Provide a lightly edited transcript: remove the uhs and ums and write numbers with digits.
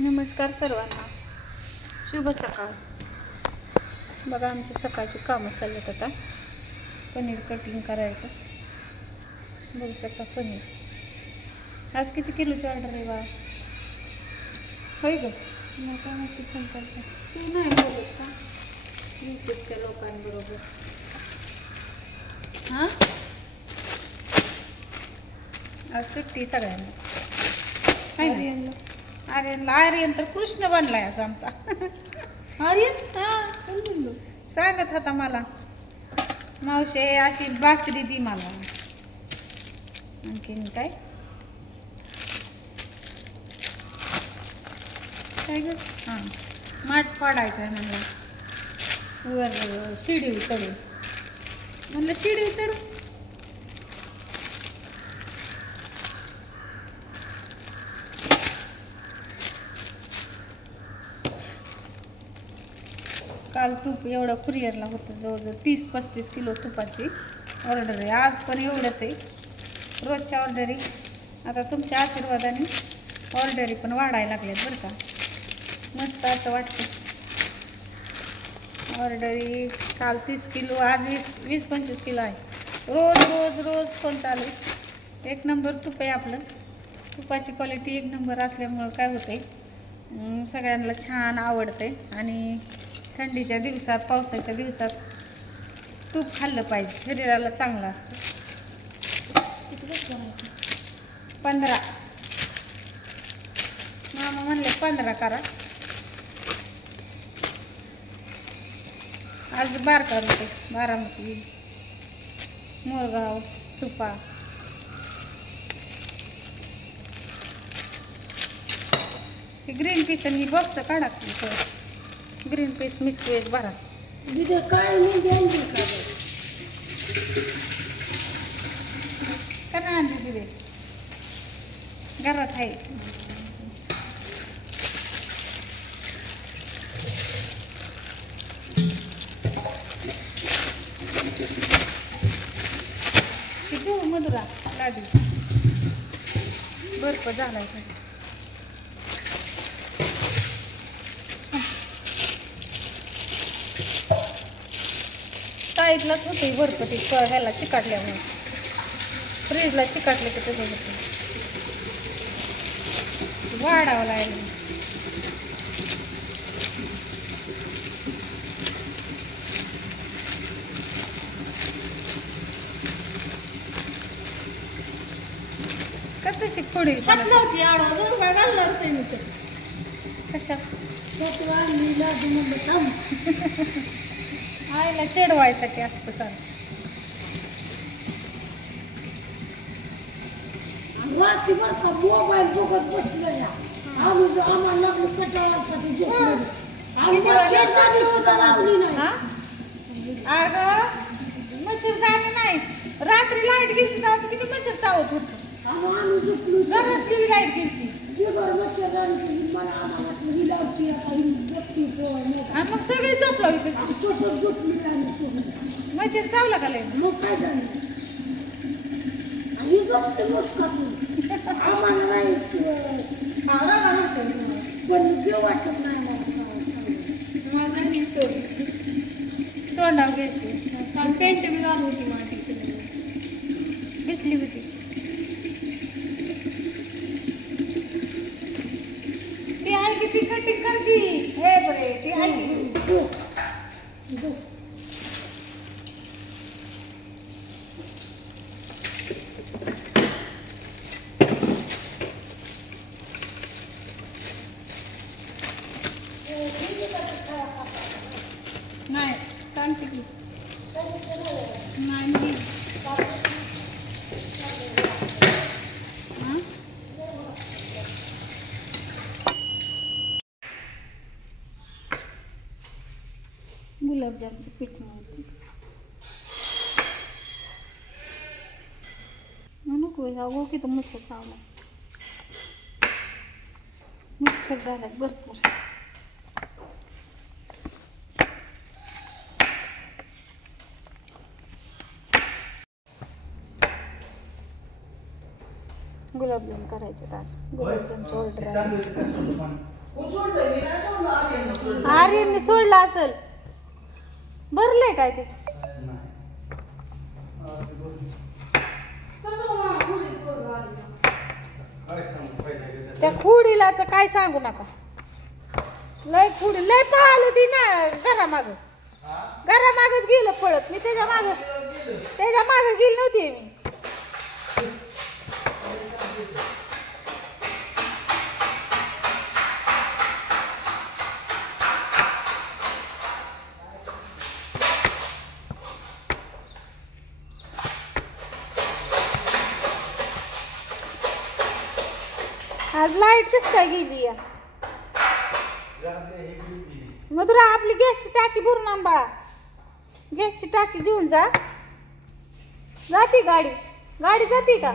नमस्कार सर्वांना, शुभ सकाळ. बघा आमची सकाळची कामं चाललेत. आता पनीर कटिंग करायचं. बघू शकता पनीर. आज किती किलोची ऑर्डर आहे बा? होय ग, काय माहिती फोन करते तू नाही बोलत का यूट्यूबच्या लोकांबरोबर? हां, आज सुट्टी सगळ्यांना. आर्यन तर कृष्ण बनलाय आज आमचा. आर्यन सांगत होता मला, मावशे अशी बासरी दी मला. आणखीन काय काय ग? हां, माठ फोडायचं आहे म्हणलं. वर शिडी चढू म्हणलं, शिडी चढू. काल तूप एवढं कुरिअरला होतं, जवळजवळ 30-35 किलो तुपाची ऑर्डर आहे. आज पण एवढंच आहे. रोजच्या ऑर्डरी आता तुमच्या आशीर्वादाने ऑर्डरी पण वाढायला लागल्यात बरं का. मस्त असं वाटतं. ऑर्डरी काल 30 किलो, आज 20-25 किलो आहे. रोज रोज रोज फोन चालू. एक नंबर तूप आहे आपलं. तुपाची क्वालिटी एक नंबर असल्यामुळं काय होतंय, सगळ्यांना छान आवडतंय. आणि थंडीच्या दिवसात, पावसाच्या दिवसात तूप खाल्लं पाहिजे, शरीराला चांगलं असतं. किती करायचं? 15. मामा म्हणले 15 करा. आज बारका होते, बारामती, मोरगाव, सुपा. हे ग्रीन पीस आणि बॉक्स काढा. ग्रीन पीस मिक्स वेज भरा. काय आणली दिदे? घरात आहे. किती मधुरा लादी बर्फ झालाय. साईडलाच होते बर्फ, ते ह्याला चिकाटल्यामुळे, फ्रीजला चिकाटले की तसं होतं. वाढावं लागेल. का तशी थोडी नव्हती आडवा काय घालणारच आहे मी तर. कशा आईला चिडवायसाठी असतं सर. रात्री बर का मोबाईल बघत बसलं. आम्ही आम्हाला लागली कटाळासाठी झोपलो. मच्छरदाणी नाही. रात्री लाईट गेली तेव्हा किती मच्छर चावत होत. आम्ही झोपलो. घरातली लाईट गेली. मच्छरदाणी मला आम्हाला ही लावती आता ही व्यक्ती मग सगळे झोपलो. तसंच झोपली आम्ही. मच्छर चावला का लय? मग काय झालं? ही झोपते मुस्कातून. आम्हाला नाही पण घेऊ वाटत नाही. माझा तोंडाव घ्यायची. काल पेंट बी घालून होती माझी, भिजली होती. ती आहे की ती कटिंग करती. हे बरे ती आहे की नाही सांगते की नाही. गुलाबजामचं पीठ मिळते. नको अगो की तर मच्छर चावला. मच्छर झाल्यात भरपूर. गुलाबजाम करायचे आज. गुलाबजामची ऑर्डर आहे. आर्यनने सोडलं असेल. भरलंय काय ते? त्या खुडीलाच काय सांगू नका. लय खुडी लय पळाली ती ना घरामागच गेलं पळत. मी त्याच्या माग गेली नव्हती मी. आज लाईट कशी काय गेली या? मधुरा आपली गॅसची टाकी भरून आण बाळा. गॅसची टाकी घेऊन जा. जाती गाडी जाती का?